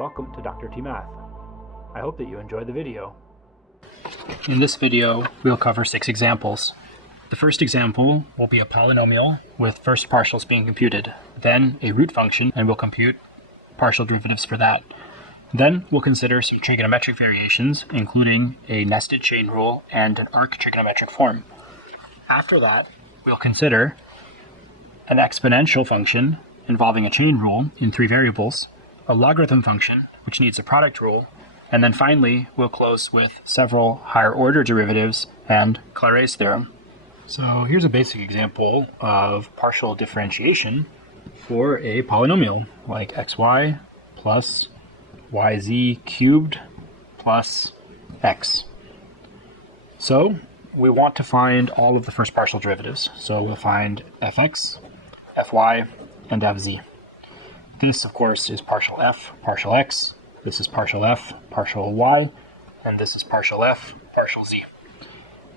Welcome to DRTMATH. I hope that you enjoyed the video. In this video, we'll cover 6 examples. The first example will be a polynomial with first partials being computed, then a root function, and we'll compute partial derivatives for that. Then we'll consider some trigonometric variations, including a nested chain rule and an arc trigonometric form. After that, we'll consider an exponential function involving a chain rule in 3 variables, a logarithm function, which needs a product rule, and then finally, we'll close with several higher order derivatives and Clairaut's theorem. So here's a basic example of partial differentiation for a polynomial, like xy plus yz cubed plus x. So we want to find all of the first partial derivatives. So we'll find fx, fy, and fz. This, of course, is partial f, partial x. This is partial f, partial y, and this is partial f, partial z.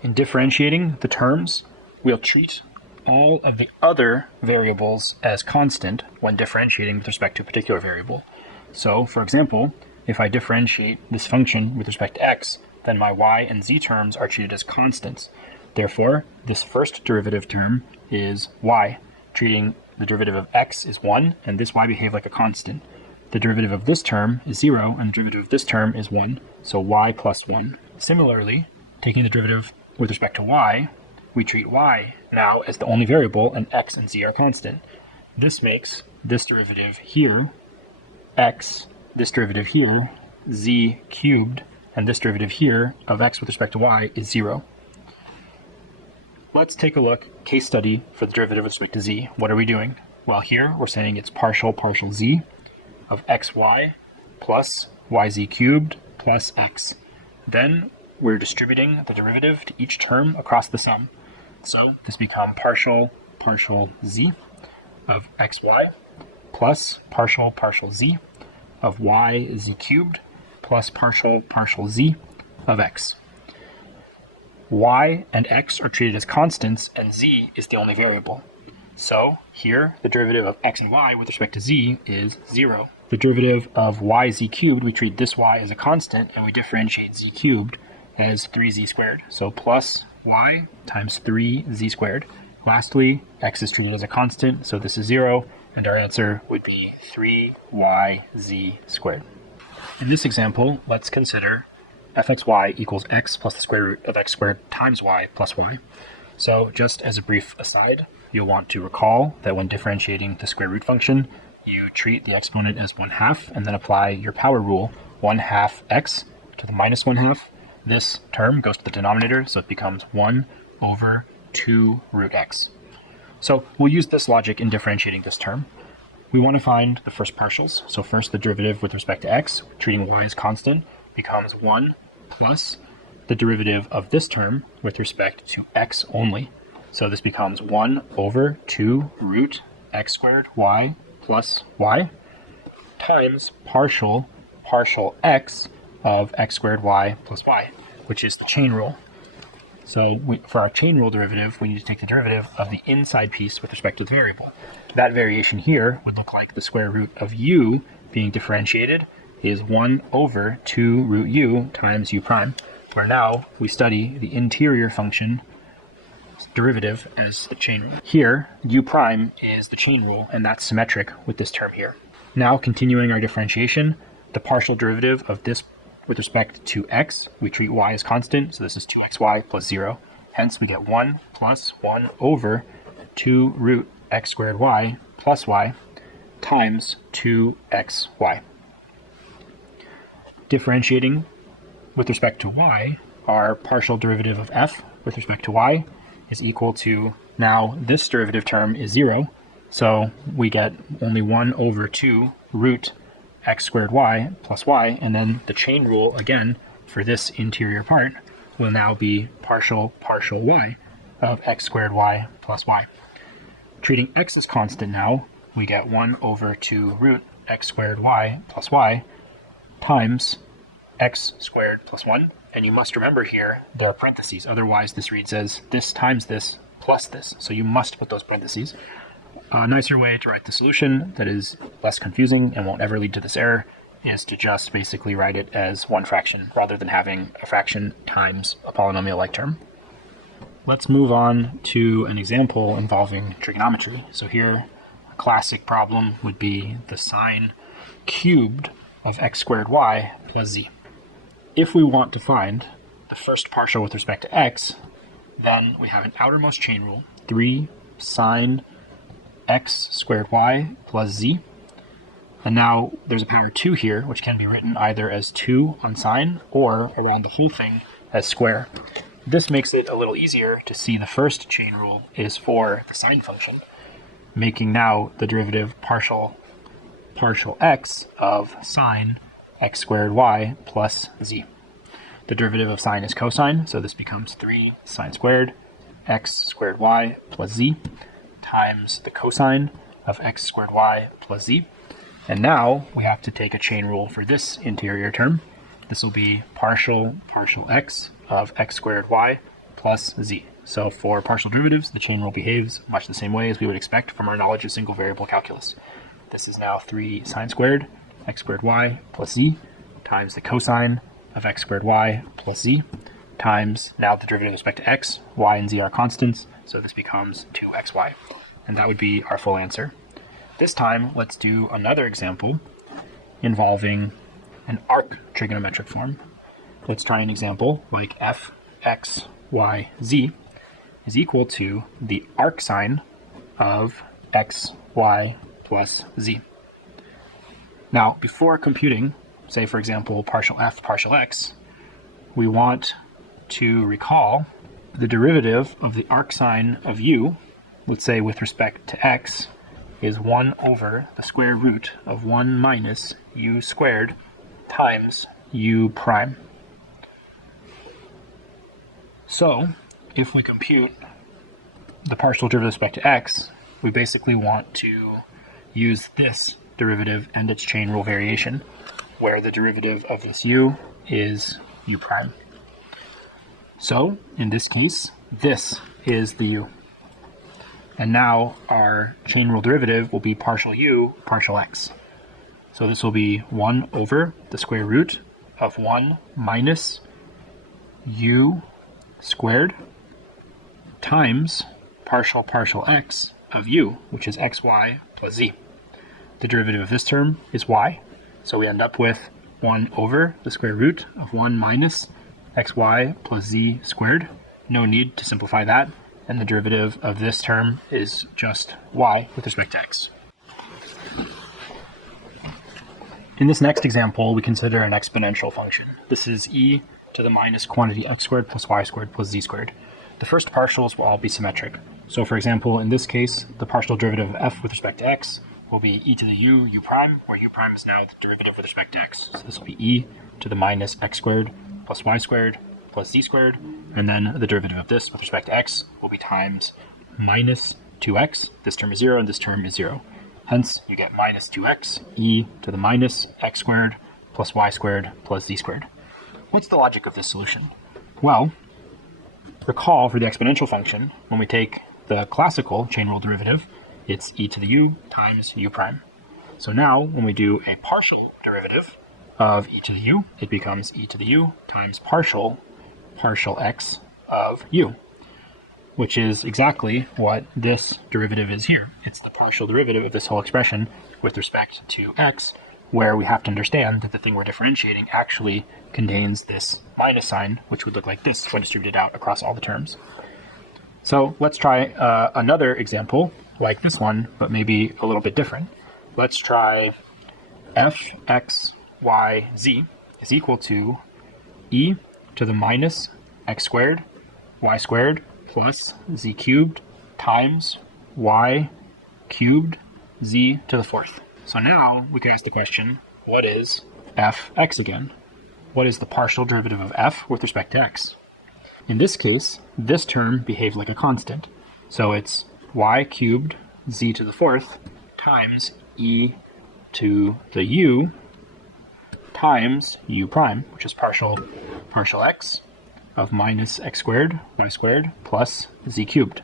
In differentiating the terms, we'll treat all of the other variables as constant when differentiating with respect to a particular variable. So, for example, if I differentiate this function with respect to x, then my y and z terms are treated as constants. Therefore, this first derivative term is y, treating the derivative of x is 1, and this y behave like a constant. The derivative of this term is 0, and the derivative of this term is 1, so y plus 1. Similarly, taking the derivative with respect to y, we treat y now as the only variable, and x and z are constant. This makes this derivative here x, this derivative here z cubed, and this derivative here of x with respect to y is 0. Let's take a look, case study for the derivative with respect to z. What are we doing? Well, here we're saying it's partial z of xy plus yz cubed plus x. Then we're distributing the derivative to each term across the sum. So this becomes partial z of xy plus partial z of yz cubed plus partial z of x. Y and x are treated as constants, and z is the only variable. So here, the derivative of x and y with respect to z is 0. The derivative of yz cubed, we treat this y as a constant, and we differentiate z cubed as 3z squared. So plus y times 3z squared. Lastly, x is treated as a constant, so this is 0, and our answer would be 3yz squared. In this example, let's consider fxy equals x plus the square root of x squared times y plus y. So just as a brief aside, you'll want to recall that when differentiating the square root function, you treat the exponent as 1/2 and then apply your power rule, 1/2 x to the minus 1/2. This term goes to the denominator, so it becomes 1 over 2 root x. So we'll use this logic in differentiating this term. We want to find the first partials. So first, the derivative with respect to x, treating y as constant, becomes 1 plus the derivative of this term with respect to x only. So this becomes 1 over 2 root x squared y plus y times partial x of x squared y plus y, which is the chain rule. So for our chain rule derivative, we need to take the derivative of the inside piece with respect to the variable. That variation here would look like the square root of u being differentiated is 1 over 2 root u times u prime, where now we study the interior function derivative as the chain rule. Here, u prime is the chain rule, and that's symmetric with this term here. Now, continuing our differentiation, the partial derivative of this with respect to x, we treat y as constant, so this is 2xy plus 0. Hence, we get 1 plus 1 over 2 root x squared y plus y times 2xy. Differentiating with respect to y, our partial derivative of f with respect to y is equal to, now this derivative term is 0, so we get only 1 over 2 root x squared y plus y, and then the chain rule again for this interior part will now be partial y of x squared y plus y. Treating x as constant now, we get 1 over 2 root x squared y plus y times x squared plus 1. And you must remember here, there are parentheses. Otherwise, this reads as this times this plus this. So you must put those parentheses. A nicer way to write the solution that is less confusing and won't ever lead to this error is to just basically write it as one fraction rather than having a fraction times a polynomial-like term. Let's move on to an example involving trigonometry. So here, a classic problem would be the sine cubed of x squared y plus z. If we want to find the first partial with respect to x, then we have an outermost chain rule, 3 sine x squared y plus z. And now there's a power 2 here, which can be written either as 2 on sine or around the whole thing as square. This makes it a little easier to see the first chain rule is for the sine function, making now the derivative partial x of sine x squared y plus z. The derivative of sine is cosine, so this becomes 3 sine squared x squared y plus z times the cosine of x squared y plus z. And now we have to take a chain rule for this interior term. This will be partial x of x squared y plus z. So for partial derivatives, the chain rule behaves much the same way as we would expect from our knowledge of single variable calculus. This is now 3 sine squared x squared y plus z times the cosine of x squared y plus z times now the derivative with respect to x. Y and z are constants, so this becomes 2xy. And that would be our full answer. This time, let's do another example involving an arc trigonometric form. Let's try an example like f x y z is equal to the arc sine of x y plus z. Now, before computing, say for example partial f partial x, we want to recall the derivative of the arc sine of u, let's say with respect to x, is 1 over the square root of 1 minus u squared times u prime. So, if we compute the partial derivative with respect to x, we basically want to use this derivative and its chain rule variation, where the derivative of this u is u prime. So, in this case, this is the u. And now our chain rule derivative will be partial u, partial x. So this will be 1 over the square root of 1 minus u squared times partial x of u, which is xy plus z. The derivative of this term is y, so we end up with 1 over the square root of 1 minus xy plus z squared. No need to simplify that. And the derivative of this term is just y with respect to x. In this next example, we consider an exponential function. This is e to the minus quantity x squared plus y squared plus z squared. The first partials will all be symmetric. So for example, in this case, the partial derivative of f with respect to x will be e to the u prime, where u prime is now the derivative with respect to x. So this will be e to the minus x squared plus y squared plus z squared, and then the derivative of this with respect to x will be times minus 2x. This term is 0 and this term is 0. Hence, you get minus 2x e to the minus x squared plus y squared plus z squared. What's the logic of this solution? Well, recall for the exponential function, when we take the classical chain rule derivative, it's e to the u times u prime. So now, when we do a partial derivative of e to the u, it becomes e to the u times partial x of u, which is exactly what this derivative is here. It's the partial derivative of this whole expression with respect to x, where we have to understand that the thing we're differentiating actually contains this minus sign, which would look like this when distributed out across all the terms. So let's try another example like this one, but maybe a little bit different. Let's try f x y z is equal to e to the minus x squared y squared plus z cubed times y cubed z to the fourth. So now we can ask the question, what is f(x) again? What is the partial derivative of f with respect to x? In this case, this term behaves like a constant. So it's y cubed z to the fourth times e to the u times u prime, which is partial x of minus x squared y squared plus z cubed.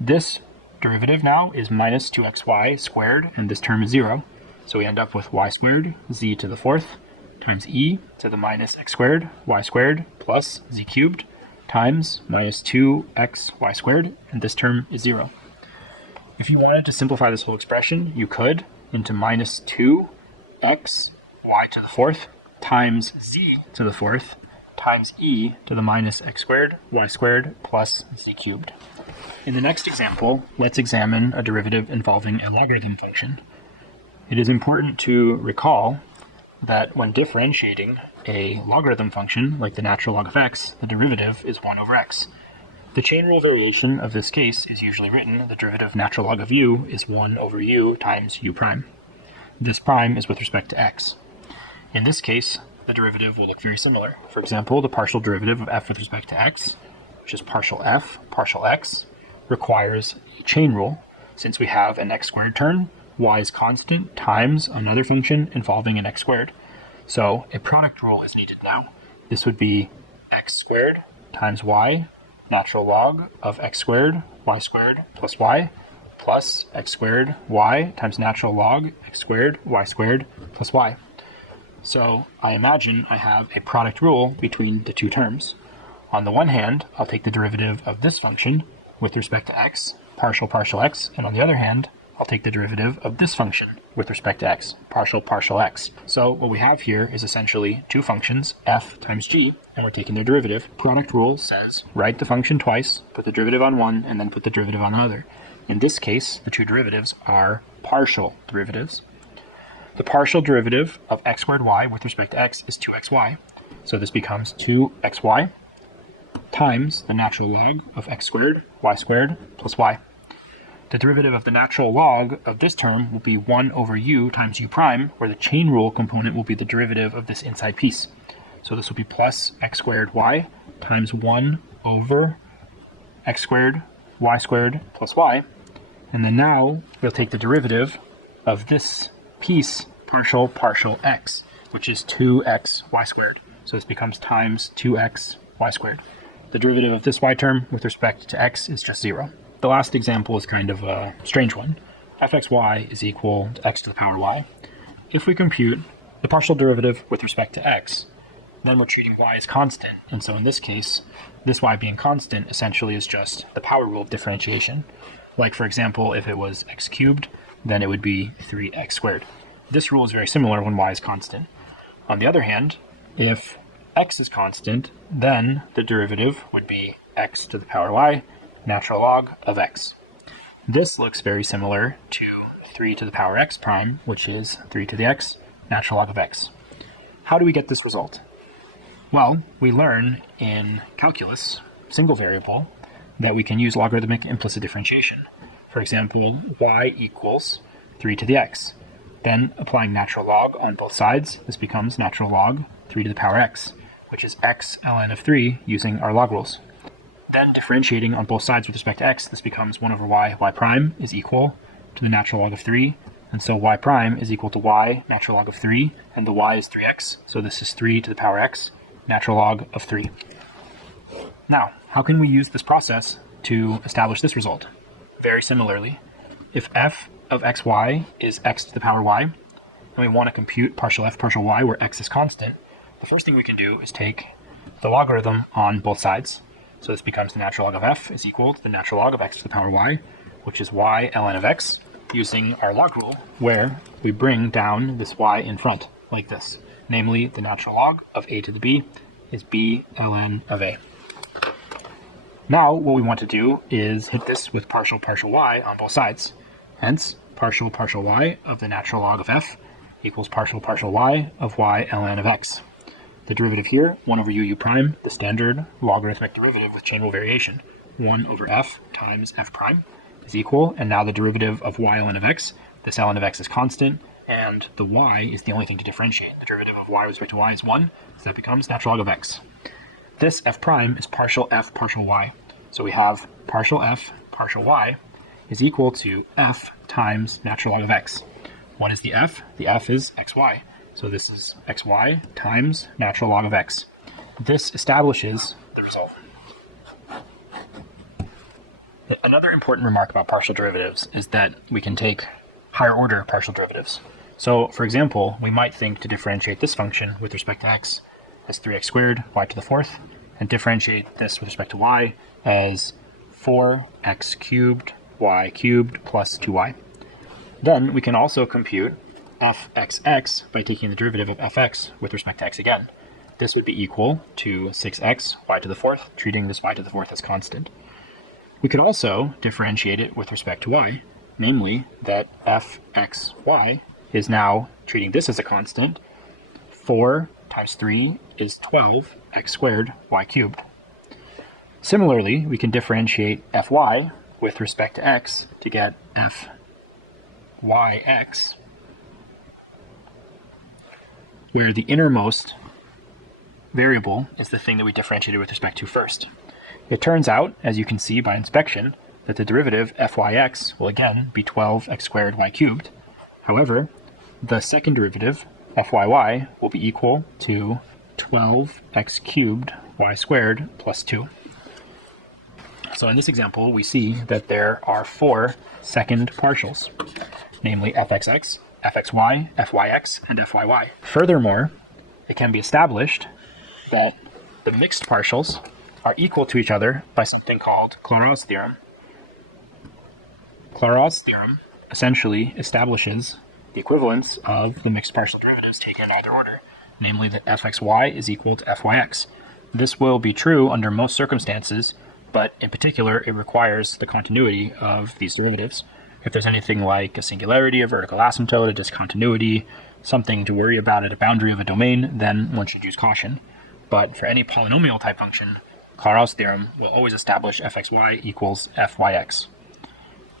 This derivative now is minus 2xy squared, and this term is 0. So we end up with y squared z to the fourth times e to the minus x squared y squared plus z cubed times minus 2x y squared, and this term is 0. If you wanted to simplify this whole expression, you could into minus 2x y to the fourth times z to the fourth times e to the minus x squared y squared plus z cubed. In the next example, let's examine a derivative involving a logarithm function. It is important to recall that when differentiating a logarithm function, like the natural log of x, the derivative is 1 over x. The chain rule variation of this case is usually written, the derivative of natural log of u is 1 over u times u prime. This prime is with respect to x. In this case, the derivative will look very similar. For example, the partial derivative of f with respect to x, which is partial f, partial x, requires a chain rule. Since we have an x squared term, y is constant times another function involving an x squared. So a product rule is needed now. This would be x squared times y, natural log of x squared, y squared plus y, plus x squared y times natural log x squared, y squared plus y. So I imagine I have a product rule between the two terms. On the one hand, I'll take the derivative of this function with respect to x, partial x, and on the other hand, I'll take the derivative of this function with respect to x, partial x. So what we have here is essentially two functions, f times g, and we're taking their derivative. Product rule says write the function twice, put the derivative on one, and then put the derivative on the other. In this case, the two derivatives are partial derivatives. The partial derivative of x squared y with respect to x is 2xy. So this becomes 2xy times the natural log of x squared, y squared plus y. The derivative of the natural log of this term will be 1 over u times u prime, where the chain rule component will be the derivative of this inside piece. So this will be plus x squared y times 1 over x squared, y squared plus y. And then now we'll take the derivative of this piece, partial x, which is 2x y squared. So this becomes times 2x y squared. The derivative of this y term with respect to x is just 0. The last example is kind of a strange one. fxy is equal to x to the power y. If we compute the partial derivative with respect to x, then we're treating y as constant. And so in this case, this y being constant essentially is just the power rule of differentiation. Like for example, if it was x cubed, then it would be 3x squared. This rule is very similar when y is constant. On the other hand, if x is constant, then the derivative would be x to the power y, natural log of x. This looks very similar to 3 to the power x prime, which is 3 to the x, natural log of x. How do we get this result? Well, we learn in calculus, single variable, that we can use logarithmic implicit differentiation. For example, y equals 3 to the x. Then applying natural log on both sides, this becomes natural log 3 to the power x, which is x ln of 3 using our log rules. Then differentiating on both sides with respect to x, this becomes 1 over y prime is equal to the natural log of 3. And so y prime is equal to y, natural log of 3, and the y is 3x. So this is 3 to the power x, natural log of 3. Now, how can we use this process to establish this result? Very similarly, if f of xy is x to the power y, and we want to compute partial f partial y where x is constant, the first thing we can do is take the logarithm on both sides. So this becomes the natural log of f is equal to the natural log of x to the power y, which is y ln of x, using our log rule, where we bring down this y in front, like this. Namely, the natural log of a to the b is b ln of a. Now, what we want to do is hit this with partial y on both sides. Hence, partial y of the natural log of f equals partial y of y ln of x. The derivative here, 1 over u prime, the standard logarithmic derivative with chain rule variation, 1 over f times f prime is equal, and now the derivative of y ln of x, this ln of x is constant, and the y is the only thing to differentiate. The derivative of y with respect to y is 1, so that becomes natural log of x. This f prime is partial f partial y. So we have partial f partial y is equal to f times natural log of x. What is the f? The f is xy. So this is xy times natural log of x. This establishes the result. Another important remark about partial derivatives is that we can take higher order partial derivatives. So, for example, we might think to differentiate this function with respect to x as 3x squared y to the fourth, and differentiate this with respect to y as 4x cubed y cubed plus 2y. Then we can also compute fxx by taking the derivative of fx with respect to x again. This would be equal to 6x y to the fourth, treating this y to the fourth as constant. We could also differentiate it with respect to y, namely that fxy is now treating this as a constant. 4 times 3 is 12x squared y cubed. Similarly, we can differentiate fy with respect to x to get fyx, where the innermost variable is the thing that we differentiated with respect to first. It turns out, as you can see by inspection, that the derivative fyx will again be 12x squared y cubed. However, the second derivative, fyy, will be equal to 12x cubed y squared plus 2. So in this example, we see that there are 4 second partials, namely fxx, fxy, fyx, and fyy. Furthermore, it can be established that the mixed partials are equal to each other by something called Clairaut's theorem. Clairaut's theorem essentially establishes the equivalence of the mixed partial derivatives taken in either order, namely that fxy is equal to fyx. This will be true under most circumstances, but in particular it requires the continuity of these derivatives. If there's anything like a singularity, a vertical asymptote, a discontinuity, something to worry about at a boundary of a domain, then one should use caution. But for any polynomial type function, Clairaut's theorem will always establish fxy equals fyx.